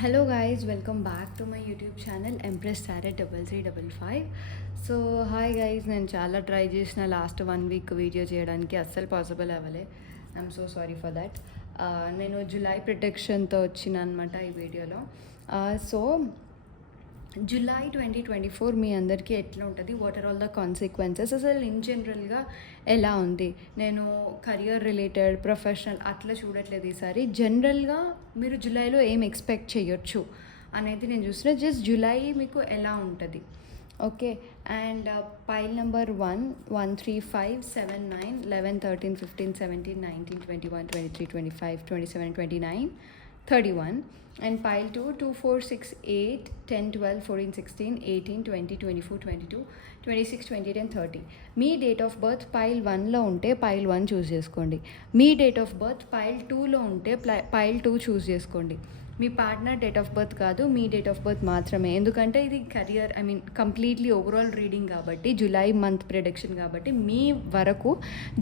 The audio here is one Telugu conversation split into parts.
Hello guys, welcome back to my YouTube channel Empress Sarah 3355. So hi guys, నేను చాలా ట్రై చేసిన లాస్ట్ 1 వీక్ వీడియో చేయడానికి అస్సలు పాసిబుల్ అవ్వలే. I'm so sorry for that. నేను జులై ప్రొటెక్షన్తో వచ్చిన అనమాట ఈ వీడియోలో. సో జులై 2024 మీ అందరికీ ఎట్లా ఉంటుంది, what are all the consequences, అసలు ఇన్ జనరల్గా ఎలా ఉంది. నేను కెరియర్ రిలేటెడ్, ప్రొఫెషనల్ అట్లా చూడట్లేదు ఈసారి. జనరల్గా మీరు జులైలో ఏం ఎక్స్పెక్ట్ చేయొచ్చు అనేది నేను చూసిన. జస్ట్ జులై మీకు ఎలా ఉంటుంది, okay. And pile number 1, 1, 3, 5, 7, 9, 11, 13, 15, 17, 19, 21, 23, 25, 27, 29, 31. And pile 2, 2, 4, 6, 8, 10, 12, 14, 16, 18, 20, 24, 22, 26, 28 and 30. మీ డేట్ ఆఫ్ బర్త్ పైల్ 1లో ఉంటే పైల్ 1 చూస్ చేసుకోండి. మీ డేట్ ఆఫ్ బర్త్ పైల్ 2లో ఉంటే పైల్ 2 చూస్ చేసుకోండి. మీ పార్ట్నర్ డేట్ ఆఫ్ బర్త్ కాదు, మీ డేట్ ఆఫ్ బర్త్ మాత్రమే. ఎందుకంటే ఇది కెరియర్, కంప్లీట్లీ ఓవరాల్ రీడింగ్ కాబట్టి, జులై మంత్ ప్రిడిక్షన్ కాబట్టి, మీ వరకు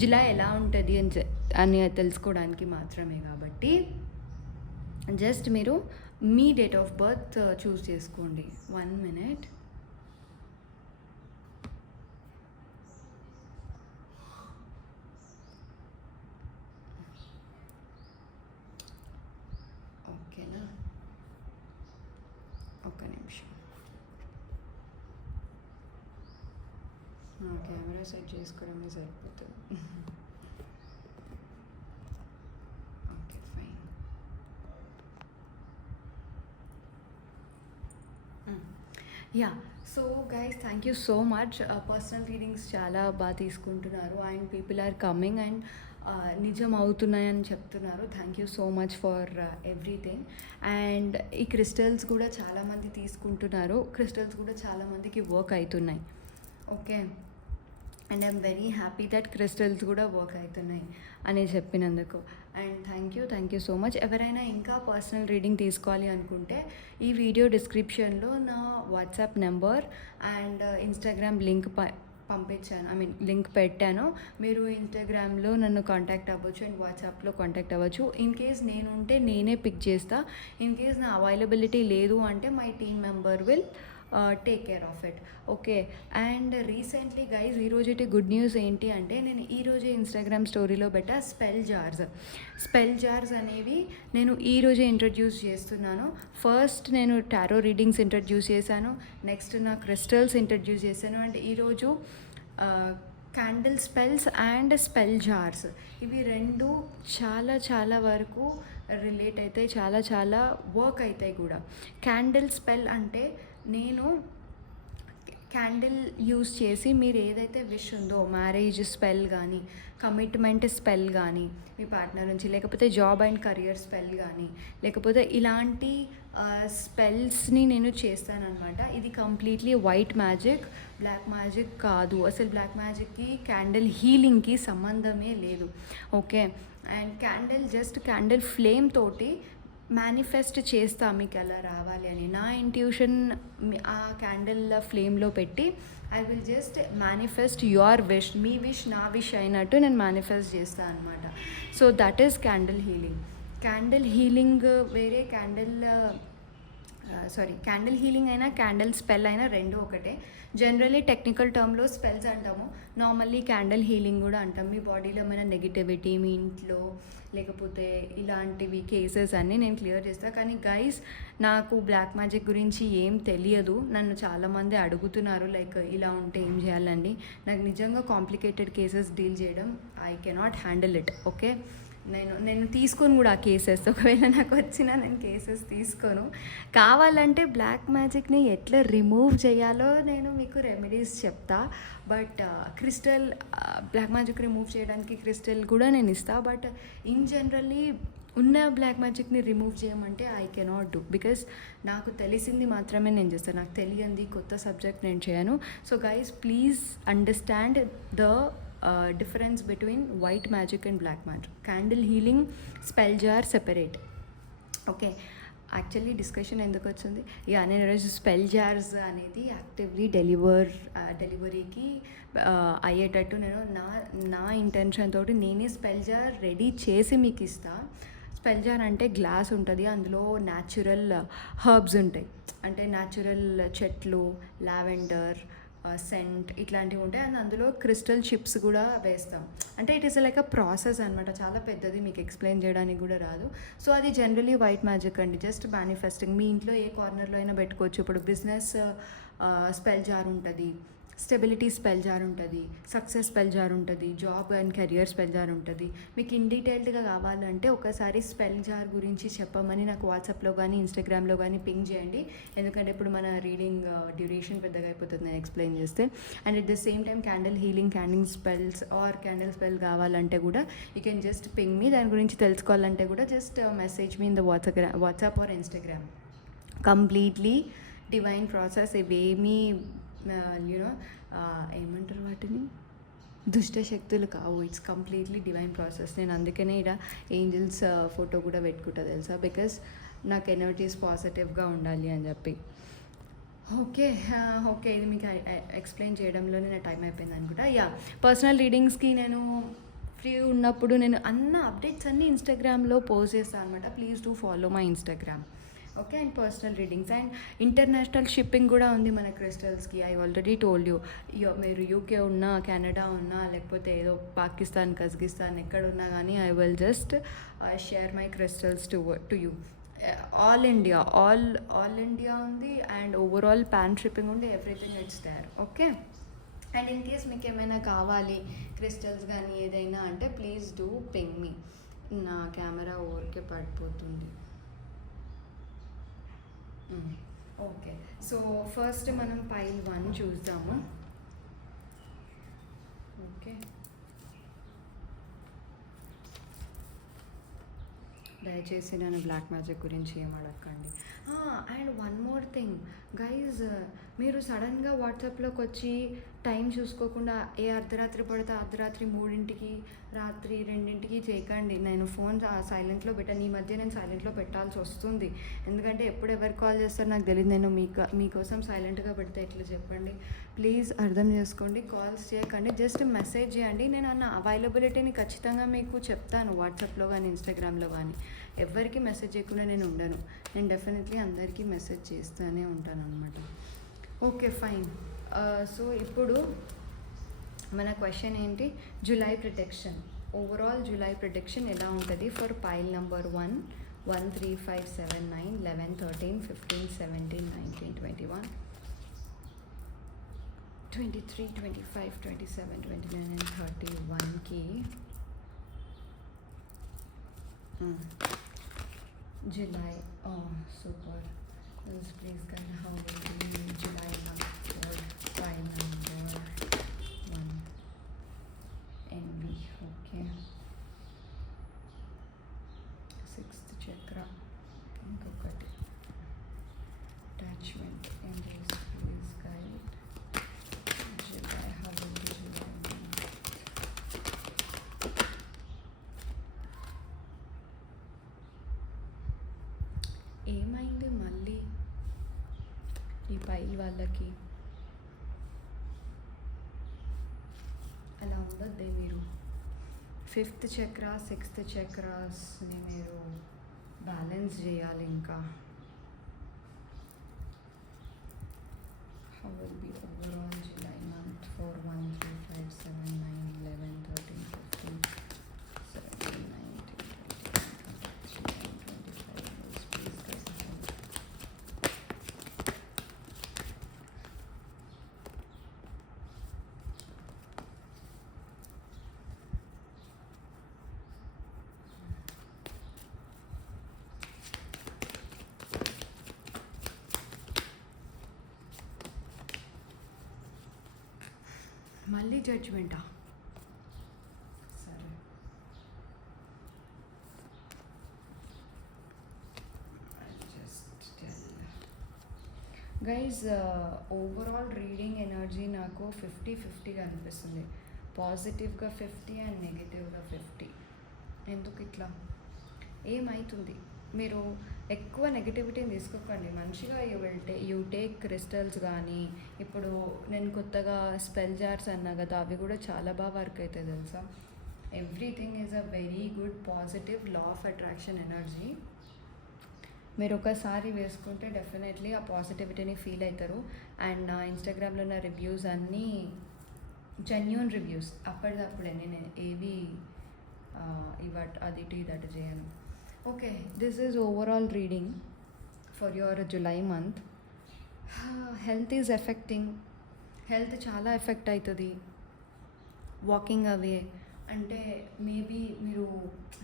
జులై ఎలా ఉంటుంది అని తెలుసుకోవడానికి మాత్రమే. కాబట్టి జస్ట్ మీరు మీ డేట్ ఆఫ్ బర్త్ చూస్ చేసుకోండి. 1 minute. ఓకేనా, ఒక్క నిమిషం. కెమెరా సెట్ చేసుకోవడమే సరిపోతుంది. Okay, fine. Ya, so guys, thank you so much. Personal readings చాలా బాగా తీసుకుంటున్నారు and people are coming and నిజం అవుతున్నాయని చెప్తున్నారు. Thank you so much for everything. And ఈ క్రిస్టల్స్ కూడా చాలామంది తీసుకుంటున్నారు. క్రిస్టల్స్ కూడా చాలామందికి వర్క్ అవుతున్నాయి, okay. And I'm very happy that crystals కూడా వర్క్ అవుతున్నాయి అని చెప్పినందుకు. And thank you so much. ఎవరైనా ఇంకా పర్సనల్ రీడింగ్ తీసుకోవాలి అనుకుంటే ఈ వీడియో డిస్క్రిప్షన్లో నా WhatsApp number and Instagram link పంపించాను, లింక్ పెట్టాను. మీరు ఇన్స్టాగ్రామ్లో నన్ను కాంటాక్ట్ అవ్వచ్చు అండ్ వాట్సాప్లో కాంటాక్ట్ అవ్వచ్చు. ఇన్ కేస్ నేను ఉంటే నేనే పిక్ చేస్తా. ఇన్ కేస్ నా అవైలబిలిటీ లేదు అంటే my team member will take care of it, okay. And recently guys, ఈరోజు గుడ్ న్యూస్ ఏంటి అంటే, నేను ఈరోజే ఇన్స్టాగ్రామ్ స్టోరీలో పెట్టా స్పెల్ జార్స్ అనేవి నేను ఈరోజే ఇంట్రడ్యూస్ చేస్తున్నాను. ఫస్ట్ నేను టారో రీడింగ్స్ ఇంట్రడ్యూస్ చేశాను, నెక్స్ట్ నా క్రిస్టల్స్ ఇంట్రడ్యూస్ చేశాను, అండ్ ఈరోజు candle spells and spell jars. ఇవి రెండు చాలా వరకు రిలేట్ అవుతాయి, చాలా వర్క్ అవుతాయి కూడా. క్యాండిల్ స్పెల్ అంటే, నేను క్యాండిల్ యూస్ చేసి మీరు ఏదైతే విష్ ఉందో, మ్యారేజ్ స్పెల్ కానీ, కమిట్మెంట్ స్పెల్ కానీ మీ పార్ట్నర్ నుంచి, లేకపోతే జాబ్ అండ్ కెరియర్ స్పెల్ కానీ, లేకపోతే ఇలాంటి స్పెల్స్ని నేను చేస్తానన్నమాట. ఇది completely white magic, black magic కాదు. అసలు బ్లాక్ మ్యాజిక్కి క్యాండిల్ హీలింగ్కి సంబంధమే లేదు, ఓకే. అండ్ క్యాండిల్ ఫ్లేమ్ తోటి మేనిఫెస్ట్ చేస్తా మీకు ఎలా రావాలి అని. నా ఇంట్యూషన్ ఆ క్యాండిల్ ఫ్లేమ్లో పెట్టి I will just manifest your wish, me wish నా విష్ అయినట్టు నేను మేనిఫెస్ట్ చేస్తాను అనమాట. So that is candle healing. వేరే క్యాండిల్ హీలింగ్ అయినా క్యాండిల్ స్పెల్ అయినా రెండు ఒకటే. జనరలీ టెక్నికల్ టర్మ్లో స్పెల్స్ అంటాము, నార్మల్లీ క్యాండిల్ హీలింగ్ కూడా అంటాం. మీ బాడీలో ఏమైనా నెగిటివిటీ, మీ ఇంట్లో లేకపోతే ఇలాంటివి కేసెస్ అన్నీ నేను క్లియర్ చేస్తాను. కానీ గైస్, నాకు బ్లాక్ మ్యాజిక్ గురించి ఏం తెలియదు. నన్ను చాలామంది అడుగుతున్నారు లైక్ ఇలా ఉంటే ఏం చేయాలండి. నాకు నిజంగా కాంప్లికేటెడ్ కేసెస్ డీల్ చేయడం I cannot handle it, okay. నేను తీసుకోను కూడా ఆ కేసెస్. ఒకవేళ నాకు వచ్చినా నేను కేసెస్ తీసుకోను. కావాలంటే బ్లాక్ మ్యాజిక్ని ఎట్లా రిమూవ్ చేయాలో నేను మీకు రెమెడీస్ చెప్తా. బట్ బ్లాక్ మ్యాజిక్ రిమూవ్ చేయడానికి క్రిస్టల్ కూడా నేను ఇస్తాను. బట్ ఇన్ జనరల్లీ ఉన్న బ్లాక్ మ్యాజిక్ని రిమూవ్ చేయమంటే ఐ కెనాట్ డూ, బికాస్ నాకు తెలిసింది మాత్రమే నేను చేస్తాను. నాకు తెలియంది కొత్త సబ్జెక్ట్ నేను చేయను. So guys, please understand the difference between white magic and black magic. Candle healing, spell jar separate, okay. Actually discussion ఎందుకు వచ్చింది, నేను ఈరోజు స్పెల్ జార్స్ అనేది యాక్టివ్లీ డెలివరీకి అయ్యేటట్టు నేను నా ఇంటెన్షన్ తోటి నేనే స్పెల్ జార్ రెడీ చేసి మీకు ఇస్తాను. స్పెల్ జార్ అంటే గ్లాస్ ఉంటుంది, అందులో న్యాచురల్ హర్బ్స్ ఉంటాయి, అంటే న్యాచురల్ చెట్లు, లావెండర్, సెంట్ ఇట్లాంటివి ఉంటాయి. అండ్ అందులో క్రిస్టల్ చిప్స్ కూడా వేస్తాం. అంటే it is like a process అనమాట, చాలా పెద్దది, మీకు ఎక్స్ప్లెయిన్ చేయడానికి కూడా రాదు. సో అది జనరలీ వైట్ మ్యాజిక్ అండి, జస్ట్ మేనిఫెస్టింగ్. మీ ఇంట్లో ఏ కార్నర్లో అయినా పెట్టుకోవచ్చు. ఇప్పుడు బిజినెస్ స్పెల్ జార్ ఉంటుంది, స్టెబిలిటీ స్పెల్ జార్ ఉంటుంది, సక్సెస్ స్పెల్ జార్ ఉంటుంది, job and career spell jar ఉంటుంది. మీకు ఇన్ డీటెయిల్డ్గా కావాలంటే ఒకసారి స్పెల్ జార్ గురించి చెప్పమని నాకు వాట్సాప్లో కానీ ఇన్స్టాగ్రామ్లో కానీ పింగ్ చేయండి, ఎందుకంటే ఇప్పుడు మన రీడింగ్ డ్యూరేషన్ పెద్దగా అయిపోతుంది నేను ఎక్స్ప్లెయిన్ చేస్తే. And at the same time candle healing, candle spells or candle spell కావాలంటే కూడా you can just ping me. దాని గురించి తెలుసుకోవాలంటే కూడా just message me in the WhatsApp or Instagram. Completely divine process, ఇవేమీ యూనో ఏమంటారు వాటిని, దుష్ట శక్తులు కావు. It's completely divine process. నేను అందుకనే ఇక్కడ ఏంజల్స్ ఫోటో కూడా పెట్టుకుంటా తెలుసా, బికాస్ నాకు ఎనర్జీస్ పాజిటివ్గా ఉండాలి అని చెప్పి. ఓకే ఓకే, ఇది మీకు ఎక్స్ప్లెయిన్ చేయడంలోనే నా టైం అయిపోయింది అనుకుంటా. యా, పర్సనల్ రీడింగ్స్కి నేను ఫ్రీ ఉన్నప్పుడు నేను అన్న అప్డేట్స్ అన్నీ ఇన్స్టాగ్రామ్లో పోస్ట్ చేస్తాను అనమాట. Please do follow my Instagram. Okay, and personal readings and international shipping కూడా ఉంది మన క్రిస్టల్స్కి. I already told you. మీరు యూకే ఉన్నా, కెనడా ఉన్నా, లేకపోతే ఏదో పాకిస్తాన్, కజకిస్తాన్ ఎక్కడ ఉన్నా కానీ I will just share my crystals to you. All India ఉంది, అండ్ ఓవరాల్ ప్యాన్ షిప్పింగ్ ఉంది, everything it's there. Okay, and in case మీకు ఏమైనా కావాలి క్రిస్టల్స్ కానీ ఏదైనా అంటే ప్లీజ్ డూ పింగ్ మీ. నా కెమెరా ఊరికే పడిపోతుంది. ఓకే, సో ఫస్ట్ మనం పైల్ 1 చూద్దాము. ఓకే, దయచేసి నన్ను బ్లాక్ మ్యాజిక్ గురించి ఏం అడగండి. And one more thing guys, మీరు సడన్గా వాట్సాప్లోకి వచ్చి టైం చూసుకోకుండా ఏ అర్ధరాత్రి పడితే అర్ధరాత్రి 3ంటికి, రాత్రి 2ంటికి చేయకండి. నేను ఫోన్ సైలెంట్లో పెట్టాను. ఈ మధ్య నేను సైలెంట్లో పెట్టాల్సి వస్తుంది, ఎందుకంటే ఎప్పుడు ఎవరు కాల్ చేస్తారో నాకు తెలియదు. నేను మీకోసం సైలెంట్గా పెడితే ఎట్లా చెప్పండి. ప్లీజ్ అర్థం చేసుకోండి, కాల్స్ చేయకండి, జస్ట్ మెసేజ్ చేయండి. నేను అన్న అవైలబిలిటీని ఖచ్చితంగా మీకు చెప్తాను వాట్సాప్లో కానీ ఇన్స్టాగ్రామ్లో కానీ. ఎవరికి మెసేజ్ చేయకుండా నేను ఉండను. నేను డెఫినెట్లీ అందరికీ మెసేజ్ చేస్తూనే ఉంటాను అనమాట. Okay fine. సో ఇప్పుడు మన క్వశ్చన్ ఏంటి, July prediction, overall July prediction ఎలా ఉంటుంది for pile number 1, 1, 3, 5, 7, 9, 11, 13, 15, 17, 19, 21, 23, 25, 27, 29 and 31కి July. Oh, super. Please guide how will be July month for file number 1 NV. Okay. 6th chakra. Inkokati. Attachment. And this please guide July. How will be July month? ఏమైంది మళ్ళీ ఈ పైల్ వాళ్ళకి? అలా ఉండొద్దే మీరు. 5th చక్ర, 6th చక్రాస్ని మీరు బ్యాలెన్స్ చేయాలి. ఇంకా how will be overall July month for 1, 3, 5, 7, 9, 11, 13, 15, 17, 19, 20, 21, 22, 23, 25. మళ్ళీ జడ్జ్మెంటా? సరే, గైజ్ ఓవరాల్ రీడింగ్ ఎనర్జీ నాకు 50-50గా అనిపిస్తుంది. పాజిటివ్గా 50 అండ్ నెగిటివ్గా 50. ఎందుకు ఇట్లా? ఏమవుతుంది? మీరు ఎక్కువ నెగిటివిటీని తీసుకోకండి. మంచిగా యూ టేక్ క్రిస్టల్స్ కానీ, ఇప్పుడు నేను కొత్తగా స్పెల్ జార్స్ అన్నా కదా, అవి కూడా చాలా బాగా వర్క్ అవుతాయి తెలుసా. Everything is a very good positive law of attraction energy. మీరు ఒకసారి వేసుకుంటే డెఫినెట్లీ ఆ పాజిటివిటీని ఫీల్ అవుతారు. అండ్ నా ఇన్స్టాగ్రామ్లో ఉన్న రివ్యూస్ అన్నీ జెన్యూన్ రివ్యూస్, అప్పటిదప్పుడే, నేను ఏవి అది ఇటు ఇది అటు చేయను. Okay, this is overall reading for your July month. Health is effecting, health చాలా ఎఫెక్ట్ అవుతుంది. వాకింగ్ అవే అంటే మేబీ మీరు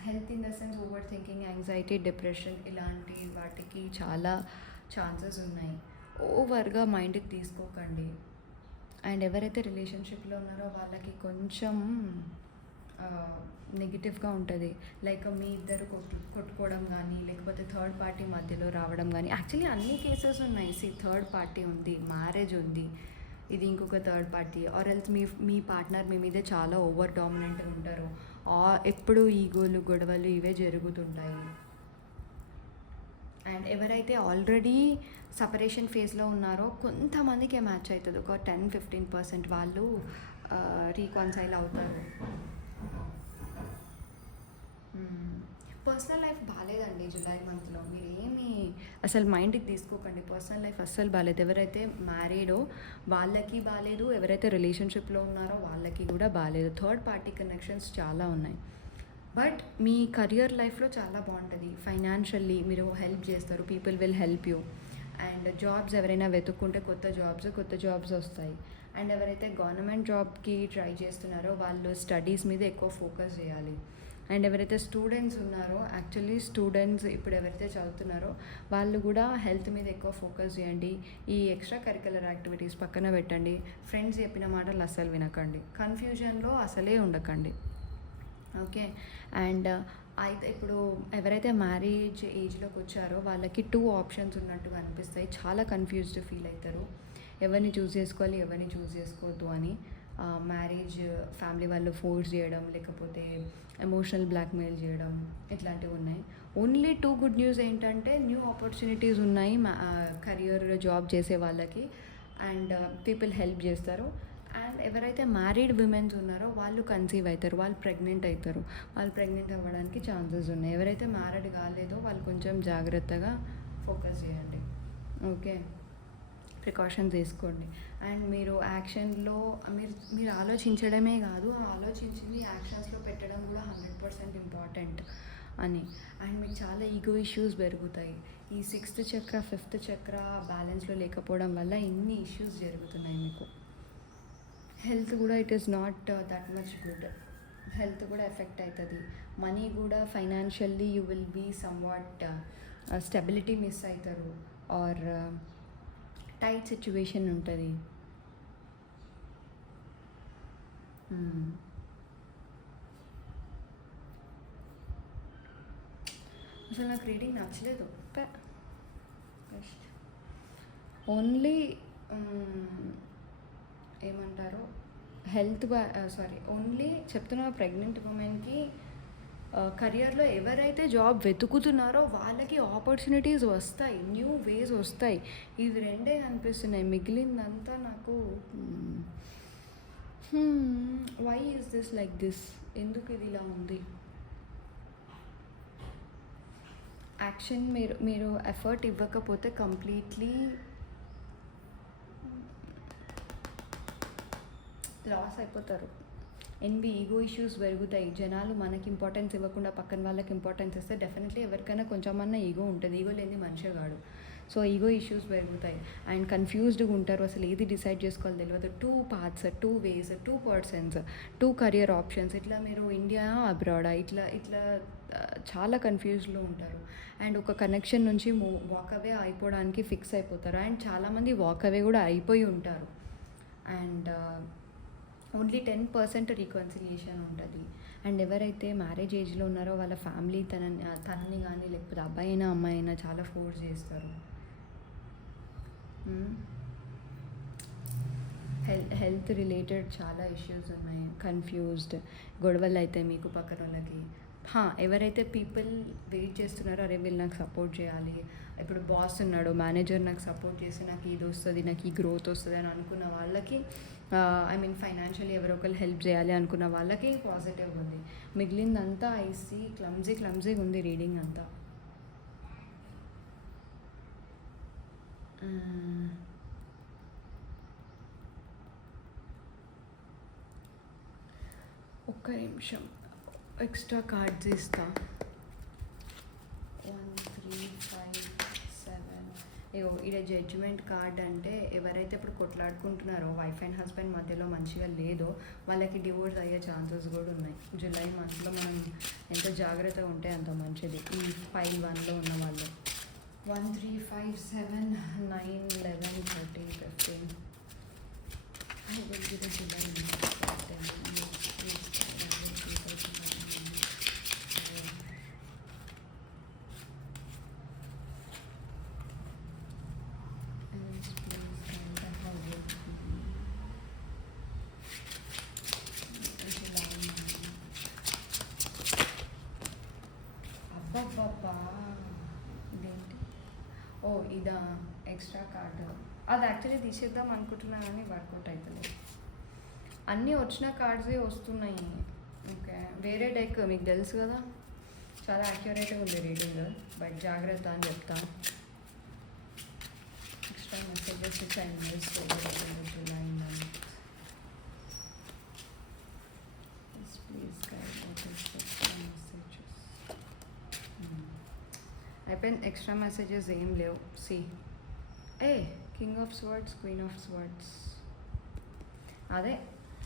health in the sense over thinking, anxiety, depression ఇలాంటి వాటికి చాలా ఛాన్సెస్ ఉన్నాయి. ఓవర్గా మైండ్కి తీసుకోకండి. అండ్ ఎవరైతే రిలేషన్షిప్లో ఉన్నారో వాళ్ళకి కొంచెం నెగిటివ్గా ఉంటుంది. లైక్ మీ ఇద్దరు కొట్టుకోవడం కానీ, లేకపోతే థర్డ్ పార్టీ మధ్యలో రావడం కానీ. యాక్చువల్లీ అన్ని కేసెస్ ఉన్నాయి. థర్డ్ పార్టీ ఉంది, మ్యారేజ్ ఉంది, ఇది ఇంకొక థర్డ్ పార్టీ, ఆర్ ఎల్స్ మీ పార్ట్నర్ మీ మీద చాలా ఓవర్ డామినెంట్గా ఉంటారు, ఎప్పుడు ఈగోలు, గొడవలు ఇవే జరుగుతుంటాయి. అండ్ ఎవరైతే ఆల్రెడీ సపరేషన్ ఫేజ్లో ఉన్నారో కొంతమందికి మ్యాచ్ అవుతుంది. ఒక 10-15% వాళ్ళు రీకన్సైల్ అవుతారు. పర్సనల్ లైఫ్ బాగాలేదండి జూలై మంత్లో. మీరు ఏమి అసలు మైండ్కి తీసుకోకండి. పర్సనల్ లైఫ్ అస్సలు బాగాలేదు. ఎవరైతే మ్యారీడో వాళ్ళకి బాగాలేదు, ఎవరైతే రిలేషన్షిప్లో ఉన్నారో వాళ్ళకి కూడా బాగాలేదు. థర్డ్ పార్టీ కనెక్షన్స్ చాలా ఉన్నాయి. బట్ మీ కెరియర్ లైఫ్లో చాలా బాగుంటుంది. ఫైనాన్షియల్లీ మీరు హెల్ప్ చేస్తారు, people will help you. And jobs ఎవరైనా వెతుక్కుంటే కొత్త జాబ్స్ వస్తాయి. అండ్ ఎవరైతే గవర్నమెంట్ జాబ్కి ట్రై చేస్తున్నారో వాళ్ళు స్టడీస్ మీద ఎక్కువ ఫోకస్ చేయాలి. అండ్ ఎవరైతే స్టూడెంట్స్ ఉన్నారో, యాక్చువల్లీ స్టూడెంట్స్ ఇప్పుడు ఎవరైతే చదువుతున్నారో వాళ్ళు కూడా హెల్త్ మీద ఎక్కువ ఫోకస్ చేయండి. ఈ ఎక్స్ట్రా కరిక్యులర్ యాక్టివిటీస్ పక్కన పెట్టండి. ఫ్రెండ్స్ చెప్పిన మాటలు అస్సలు వినకండి. కన్ఫ్యూజన్లో అసలే ఉండకండి. ఓకే. అండ్ అయితే ఇప్పుడు ఎవరైతే మ్యారేజ్ ఏజ్లోకి వచ్చారో వాళ్ళకి 2 ఆప్షన్స్ ఉన్నట్టుగా అనిపిస్తాయి. చాలా కన్ఫ్యూజ్డ్ ఫీల్ అవుతారు, ఎవరిని చూస్ చేసుకోవాలి, ఎవరిని చూస్ చేసుకోవద్దు అని. మ్యారేజ్ ఫ్యామిలీ వాళ్ళు ఫోర్స్ చేయడం, లేకపోతే ఎమోషనల్ బ్లాక్మెయిల్ చేయడం, ఇట్లాంటివి ఉన్నాయి. ఓన్లీ 2 గుడ్ న్యూస్ ఏంటంటే న్యూ ఆపర్చునిటీస్ ఉన్నాయి కెరియర్ జాబ్ చేసే వాళ్ళకి. అండ్ పీపుల్ హెల్ప్ చేస్తారు. అండ్ ఎవరైతే మ్యారీడ్ విమెన్స్ ఉన్నారో వాళ్ళు కన్సీవ్ అవుతారు, వాళ్ళు ప్రెగ్నెంట్ అవుతారు. వాళ్ళు ప్రెగ్నెంట్ అవ్వడానికి ఛాన్సెస్ ఉన్నాయి. ఎవరైతే మ్యారీడ్ కాలేదో వాళ్ళు కొంచెం జాగ్రత్తగా ఫోకస్ చేయండి. ఓకే, ప్రికాషన్స్ తీసుకోండి. అండ్ మీరు యాక్షన్లో మీరు ఆలోచించడమే కాదు, ఆ ఆలోచించింది యాక్షన్స్లో పెట్టడం కూడా 100% ఇంపార్టెంట్ అని. అండ్ మీకు చాలా ఈగో ఇష్యూస్ పెరుగుతాయి. ఈ 6th చక్ర 5th చక్ర బ్యాలెన్స్లో లేకపోవడం వల్ల ఇన్ని ఇష్యూస్ జరుగుతున్నాయి మీకు. హెల్త్ కూడా it is not that much good. Health కూడా ఎఫెక్ట్ అవుతుంది. మనీ కూడా financially you will be somewhat stability miss అవుతారు, ఆర్ టైట్ సిచ్యువేషన్ ఉంటుంది. అసలు నాకు రీడింగ్ నచ్చలేదు. ఓన్లీ ఏమంటారు హెల్త్ ఓన్లీ చెప్తున్నా, ప్రెగ్నెంట్ ఉమెన్కి కెరియర్లో ఎవరైతే జాబ్ వెతుకుతున్నారో వాళ్ళకి ఆపర్చునిటీస్ వస్తాయి, న్యూ వేస్ వస్తాయి. ఇవి రెండే అనిపిస్తున్నాయి. మిగిలిందంతా నాకు why is this like this, ఎందుకు ఇది ఇలా ఉంది. యాక్షన్ మీరు ఎఫర్ట్ ఇవ్వకపోతే కంప్లీట్లీ లాస్ అయిపోతారు. ఈగో ఇష్యూస్ పెరుగుతాయి. జనాలు మనకి ఇంపార్టెన్స్ ఇవ్వకుండా పక్కన వాళ్ళకి ఇంపార్టెన్స్ ఇస్తే డెఫినెట్లీ ఎవరికైనా కొంచెమన్నా ఈగో ఉంటుంది. ఈగో లేని మనిషే కాడు. సో ఈగో ఇష్యూస్ పెరుగుతాయి. అండ్ కన్ఫ్యూజ్డ్గా ఉంటారు, అసలు ఏది డిసైడ్ చేసుకోవాలి తెలియదు. 2 paths, 2 ways, 2 persons, 2 career options, ఇట్లా మీరు ఇండియా అబ్రాడా ఇట్లా చాలా కన్ఫ్యూజ్డ్లో ఉంటారు. అండ్ ఒక కనెక్షన్ నుంచి వాకవే అయిపోవడానికి ఫిక్స్ అయిపోతారు. అండ్ చాలామంది వాకవే కూడా అయిపోయి ఉంటారు. అండ్ ఓన్లీ 10% రీకన్సిలియేషన్ ఉంటుంది. అండ్ ఎవరైతే మ్యారేజ్ ఏజ్లో ఉన్నారో వాళ్ళ ఫ్యామిలీ తనని కానీ, లేకపోతే అబ్బాయి అయినా అమ్మాయి అయినా చాలా ఫోర్స్ చేస్తారు. హెల్త్ రిలేటెడ్ చాలా ఇష్యూస్ ఉన్నాయి. కన్ఫ్యూజ్డ్, గొడవలు అయితే మీకు పక్కన వాళ్ళకి. ఎవరైతే పీపుల్ వెయిట్ చేస్తున్నారో, అరే వీళ్ళు నాకు సపోర్ట్ చేయాలి, ఇప్పుడు బాస్ ఉన్నాడు, మేనేజర్ నాకు సపోర్ట్ చేసి నాకు ఇది వస్తుంది, నాకు ఈ గ్రోత్ వస్తుంది అని అనుకున్న వాళ్ళకి, ఐ మీన్ ఫైనాన్షియల్లీ ఎవరో ఒకరు హెల్ప్ చేయాలి అనుకున్న వాళ్ళకి పాజిటివ్ ఉంది. మిగిలిందంతా ఐసీ క్లమ్జీగా ఉంది రీడింగ్ అంతా. ఒక్క నిమిషం ఎక్స్ట్రా కార్డ్స్ ఇస్తా. 1 3 5 7. ఇగో ఈడ జడ్జిమెంట్ కార్డ్ అంటే ఎవరైతే ఇప్పుడు కొట్లాడుకుంటున్నారో వైఫ్ అండ్ హస్బెండ్ మధ్యలో మంచిగా లేదో వాళ్ళకి డివోర్స్ అయ్యే ఛాన్సెస్ కూడా ఉన్నాయి. జూలై మంత్లో మనం ఎంత జాగ్రత్తగా ఉంటే అంత మంచిది. ఈ ఫైల్ 1లో ఉన్న వాళ్ళు 1 3 5 7 9 11 13 15. I will give it July month. ఇదేంటి? ఓ ఇదా ఎక్స్ట్రా కార్డు. అది యాక్చువల్లీ తీసేద్దాం అనుకుంటున్నా కానీ వర్కౌట్ అవుతలేదు. అన్నీ వచ్చిన కార్డ్సే వస్తున్నాయి. ఓకే, వేరే డెక్ మీకు తెలుసు కదా, చాలా యాక్యురేట్గా ఉంది రీడింగ్, బట్ జాగ్రత్త అని చెప్తా. Extra messages July month. Please అయిపోయింది. ఎక్స్ట్రా మెసేజెస్ ఏం లేవు. See king of swords, queen of swords. అదే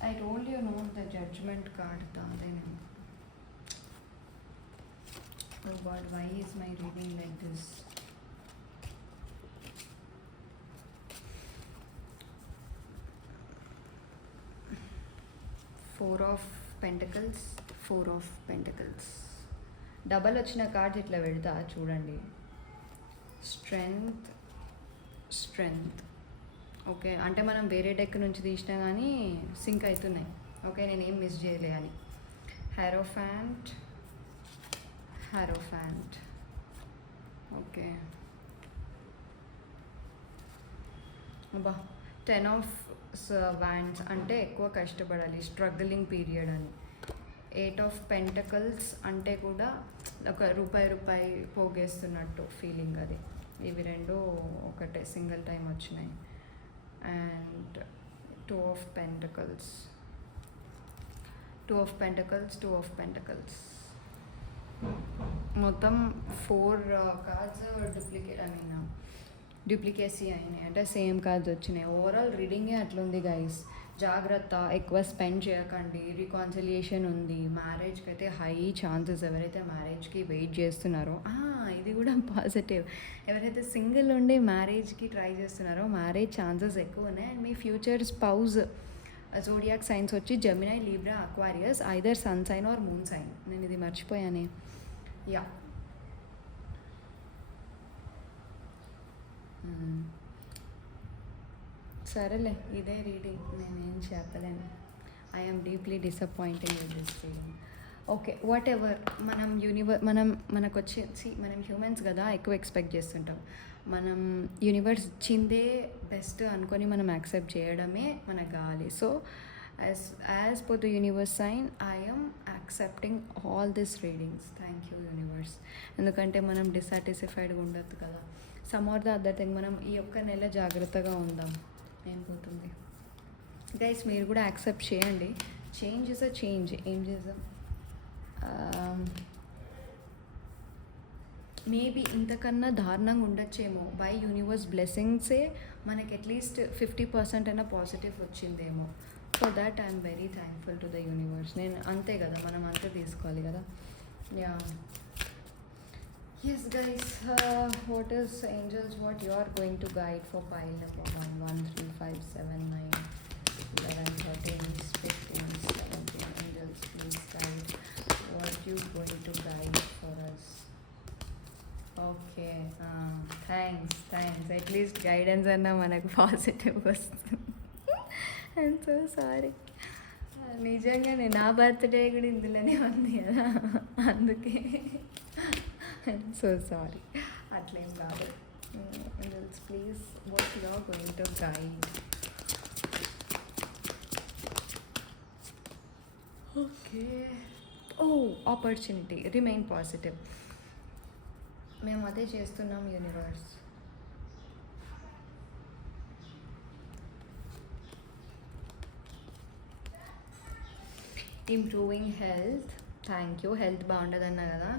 I told you no the judgement card. అదేనేమో. Oh God, why is my reading like this? Four of pentacles. Double వచ్చిన కార్డ్స్ ఇట్లా పెడతా చూడండి. స్ట్రెంగ్త్. ఓకే, అంటే మనం వేరే డెక్ నుంచి తీసినా కానీ సింక్ అవుతున్నాయి. ఓకే, నేనేం మిస్ చేయలే అని. హెరోఫాంట్. ఓకే, అబ్బా 10 ఆఫ్ వ్యాండ్స్ అంటే ఎక్కువ కష్టపడాలి, స్ట్రగ్లింగ్ పీరియడ్ అని. 8 ఆఫ్ పెంటకల్స్ అంటే కూడా ఒక రూపాయి పోగేస్తున్నట్టు ఫీలింగ్ అది. ఇవి రెండు ఒకటే సింగిల్ టైం వచ్చినాయి. And 2 of pentacles. మొత్తం 4 కార్డ్స్ డూప్లికేసీ అయినాయి, అంటే సేమ్ కార్డ్స్ వచ్చినాయి. ఓవరాల్ రీడింగే అట్లుంది గైస్. జాగ్రత్త, ఎక్కువ స్పెండ్ చేయకండి. రికాన్సిలియేషన్ ఉంది. మ్యారేజ్కి అయితే హై ఛాన్సెస్. ఎవరైతే మ్యారేజ్కి వెయిట్ చేస్తున్నారో, ఇది కూడా పాజిటివ్. ఎవరైతే సింగిల్ ఉండి మ్యారేజ్కి ట్రై చేస్తున్నారో మ్యారేజ్ ఛాన్సెస్ ఎక్కువ ఉన్నాయి. అండ్ మీ ఫ్యూచర్ స్పౌజ్ జోడియాక్ సైన్స్ వచ్చి Gemini, Libra, Aquarius, either sun sign or moon sign. నేను ఇది మర్చిపోయానే. యా, సరేలే, ఇదే రీడింగ్, నేనేం చెప్పలేను. I'm deeply disappointing with this reading. Okay, whatever. మనకు వచ్చేసి మనం హ్యూమన్స్ కదా, ఎక్కువ ఎక్స్పెక్ట్ చేస్తుంటాం. మనం యూనివర్స్ ఇచ్చిందే బెస్ట్ అనుకొని మనం యాక్సెప్ట్ చేయడమే మనకు కావాలి. So as per the universe sign, I'm accepting all this readings. Thank you universe. ఎందుకంటే మనం డిసాటిస్ఫైడ్గా ఉండొద్దు కదా. Some or the other thing, మనం ఈ ఒక్క నెల జాగ్రత్తగా ఉందాం. ఏం పోతుంది గైస్, మీరు కూడా యాక్సెప్ట్ చేయండి. Change is a change. ఏం చేద్దాం, మేబీ ఇంతకన్నా దారుణంగా ఉండొచ్చేమో. బై యూనివర్స్ బ్లెస్సింగ్సే మనకి అట్లీస్ట్ 50% అయినా పాజిటివ్ వచ్చిందేమో. For that I'm very thankful to the universe. నేను అంతే కదా, మనం అంతే తీసుకోవాలి కదా. Yeah, yes guys, what is angels, what you are going to guide for pile number 1 1 3 5 7 9 11 13 15 17. Angels, please guide. What you going to guide for us? Okay, thanks. At least guidance anna manaku positive వస్తుంది. I'm so sorry. నిజంగానే నా బర్త్డే కూడా ఇందులోనే ఉంది కదా, అందుకే సో సారీ. అట్లేం కాదు. you're going to guide. Okay. Oh, opportunity. Remain positive. మేము అదే చేస్తున్నాం universe. Improving health. Thank you. Health బాగుండదన్నా కదా,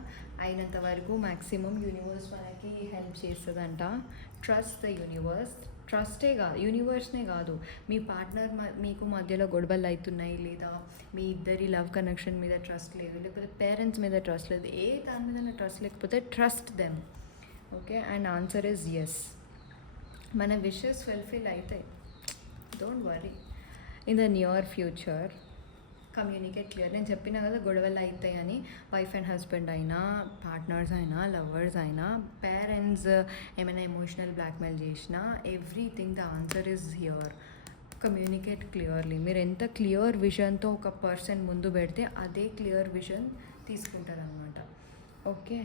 అయినంత వరకు మ్యాక్సిమం యూనివర్స్ మనకి హెల్ప్ చేస్తుందంట. Trust the universe. ట్రస్టే కాదు, యూనివర్స్నే కాదు, మీ పార్ట్నర్ మీకు మధ్యలో గొడవలు అవుతున్నాయి, లేదా మీ ఇద్దరి లవ్ కనెక్షన్ మీద ట్రస్ట్ లేదు, లేకపోతే పేరెంట్స్ మీద ట్రస్ట్ లేదు, ఏ దాని మీద ట్రస్ట్ లేకపోతే trust them. Okay, and answer is yes. మన విషెస్ ఫుల్ఫిల్ అవుతాయి, don't worry. In the near future communicate clear. నేను చెప్పిన కదా గొడవలు అవుతాయని. వైఫ్ అండ్ హస్బెండ్ అయినా, పార్ట్నర్స్ అయినా, లవర్స్ అయినా, పేరెంట్స్ ఏమైనా ఎమోషనల్ బ్లాక్మెయిల్ చేసినా, everything the answer is here. Communicate clearly. మీరు ఎంత క్లియర్ విజన్తో ఒక పర్సన్ ముందు పెడితే అదే క్లియర్ విజన్ తీసుకుంటారనమాట. Okay,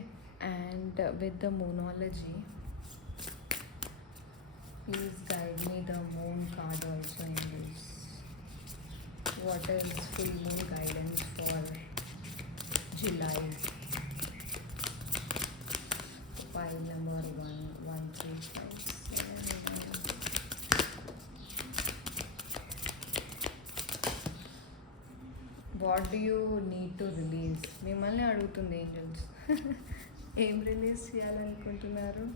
and with the moonology, please guide me the moon card also in this. What is full moon guidance for July? File number 11357. What do you need to release? మిమ్మల్ని అడుగుతుంది ఏంజల్స్. ఏం రిలీజ్ చేయాలనుకుంటున్నారు?